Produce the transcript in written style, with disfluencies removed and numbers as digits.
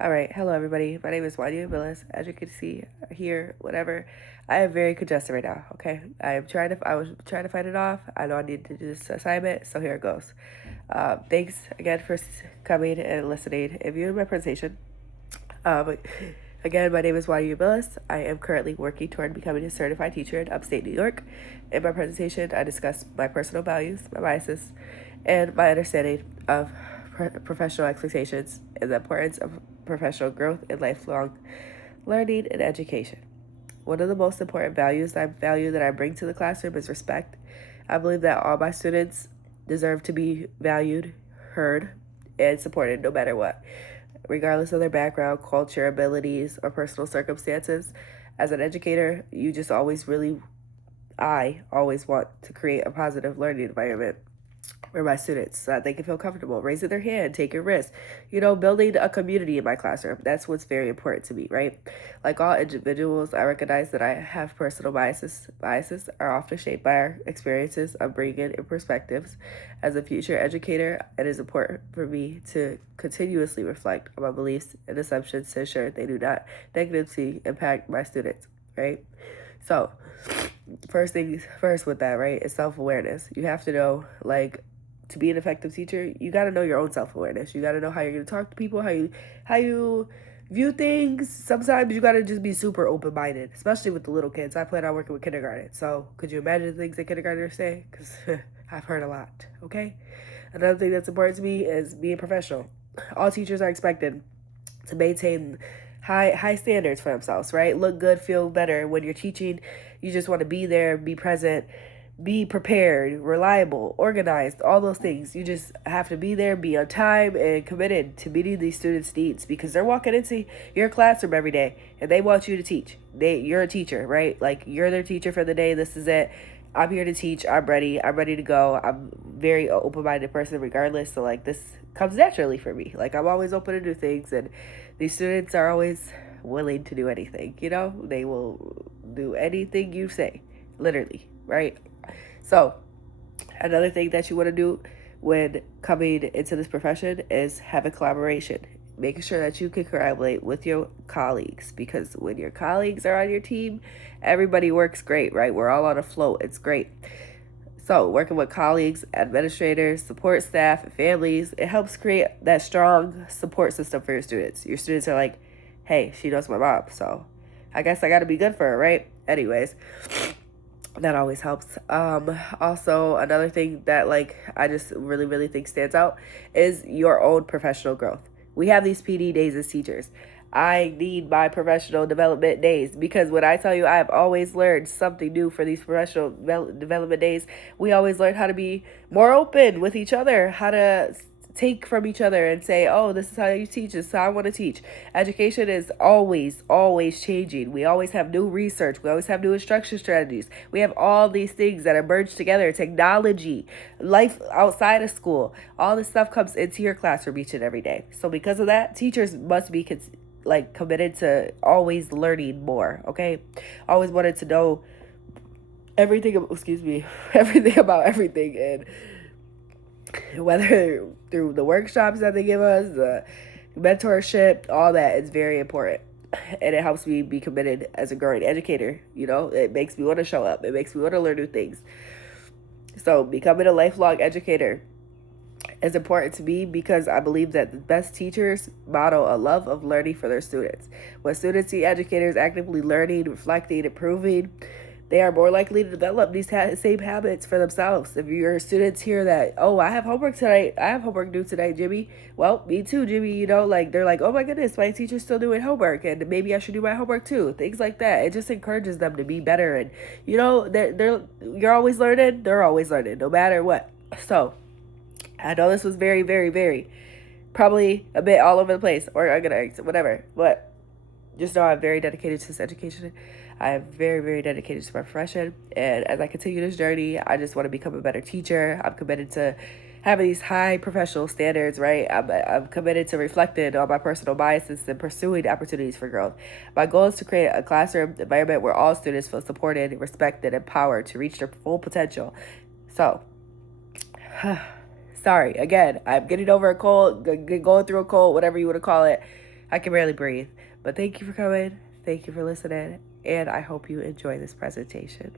All right, hello everybody. My name is Wanya Willis. As you can see here, whatever, I am very congested right now. Okay, I was trying to fight it off. I know I need to do this assignment, so here it goes. Thanks again for coming and listening and viewing my presentation. Um, Again, my name is Wanya Willis. I am currently working toward becoming a certified teacher in upstate New York. In my presentation, I discuss my personal values, my biases, and my understanding of professional expectations and the importance of professional growth and lifelong learning and education. One of the most important value that I bring to the classroom is respect. I believe that all my students deserve to be valued, heard, and supported no matter what, regardless of their background, culture, abilities, or personal circumstances. As an educator, I always want to create a positive learning environment for my students so that they can feel comfortable raising their hand, taking risks, building a community in my classroom. That's what's very important to me, right? Like all individuals, I recognize that I have personal biases. Biases are often shaped by our experiences, upbringing, and perspectives. As a future educator, it is important for me to continuously reflect on my beliefs and assumptions to ensure they do not negatively impact my students, right? So, first things first with that, right, is self-awareness. You have to know, like, to be an effective teacher, you got to know your own self-awareness. You got to know how you're going to talk to people, how you view things. Sometimes you got to just be super open-minded, especially with the little kids. I plan on working with kindergarten, so could you imagine the things that kindergartners say? Because I've heard a lot. Okay, another thing that's important to me is being professional. All teachers are expected to maintain high standards for themselves, right? Look good, feel better. When you're teaching, you just want to be there, be present, be prepared, reliable, organized, all those things. You just have to be there, be on time, and committed to meeting these students' needs, because they're walking into your classroom every day and they want you to teach. You're a teacher, right? Like, you're their teacher for the day. This is it. I'm here to teach. I'm ready. I'm ready to go. I'm very open-minded person regardless. So, like, this comes naturally for me. Like, I'm always open to new things, and these students are always willing to do anything. They will do anything you say, literally, right? So, another thing that you want to do when coming into this profession is have a collaboration. Making sure that you can collaborate with your colleagues, because when your colleagues are on your team, everybody works great, right? We're all on a float. It's great. So, working with colleagues, administrators, support staff, and families, it helps create that strong support system for your students. Your students are like, hey, she knows my mom, so I guess I got to be good for her, right? Anyways, that always helps. Also, another thing that, like, I just really, really think stands out is your own professional growth. We have these PD days as teachers. I need my professional development days, because when I tell you I have always learned something new for these professional development days, we always learn how to be more open with each other, how to take from each other and say, oh, this is how you teach, this is how I want to teach. Education is always changing. We always have new research. We always have new instruction strategies. We have all these things that are merged together: technology, life outside of school. All this stuff comes into your classroom each and every day. So because of that, teachers must be committed to always learning more, okay? Always wanted to know everything, everything about everything. And whether through the workshops that they give us, the mentorship, all that is very important. And it helps me be committed as a growing educator. It makes me want to show up. It makes me want to learn new things. So, becoming a lifelong educator is important to me, because I believe that the best teachers model a love of learning for their students. When students see educators actively learning, reflecting, improving, they are more likely to develop these same habits for themselves. If your students hear that, oh, I have homework tonight, I have homework due tonight, Jimmy. Well, me too, Jimmy. They're like, oh my goodness, my teacher's still doing homework, and maybe I should do my homework too. Things like that. It just encourages them to be better, and you're always learning. They're always learning, no matter what. So, I know this was very, very, very, probably a bit all over the place, or I'm gonna whatever, but just know I'm very dedicated to this education. I am very, very dedicated to my profession. And as I continue this journey, I just want to become a better teacher. I'm committed to having these high professional standards, right? I'm committed to reflecting on my personal biases and pursuing opportunities for growth. My goal is to create a classroom environment where all students feel supported, respected, and empowered to reach their full potential. So, sorry, again, I'm getting over a cold, going through a cold, whatever you want to call it. I can barely breathe. But thank you for coming. Thank you for listening. And I hope you enjoy this presentation.